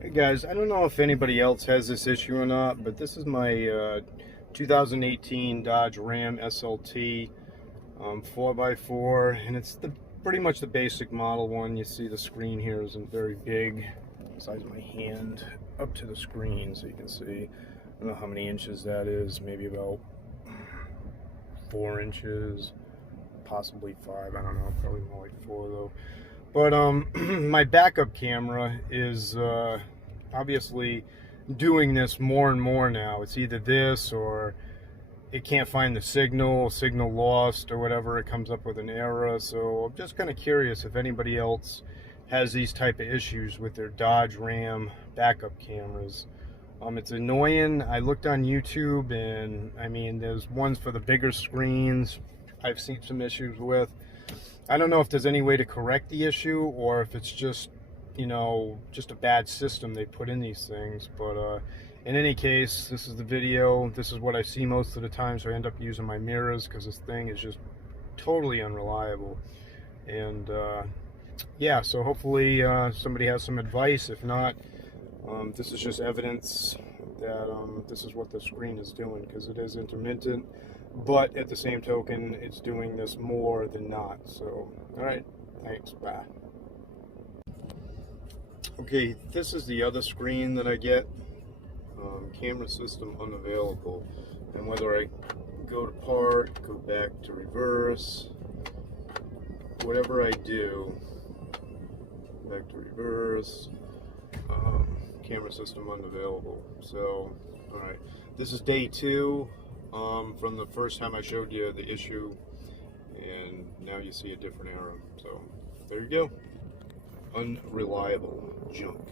Hey guys, I don't know if anybody else has this issue or not, but this is my 2018 Dodge Ram SLT 4x4, and it's pretty much the basic model one. You see the screen here isn't very big, size of my hand up to the screen, so you can see. I don't know how many inches that is, maybe about 4 inches, possibly 5. I don't know, probably more like 4 though. But my backup camera is obviously doing this more and more now. It's either this or it can't find the signal lost or whatever. It comes up with an error. So I'm just kind of curious if anybody else has these type of issues with their Dodge Ram backup cameras. It's annoying. I looked on YouTube, and I mean, there's ones for the bigger screens I've seen some issues with. I don't know if there's any way to correct the issue or if it's just, you know, just a bad system they put in these things. But in any case, this is the video. This is what I see most of the time, so I end up using my mirrors because this thing is just totally unreliable. And yeah, so hopefully somebody has some advice. If not, this is just evidence that this is what the screen is doing, because it is intermittent, but at the same token, it's doing this more than not. So, all right, thanks, bye. Okay, this is the other screen that I get. Camera system unavailable. And whether I go to park, go back to reverse, whatever I do, back to reverse, camera system unavailable. So, all right, this is day 2 from the first time I showed you the issue, and now you see a different error. So there you go. Unreliable junk.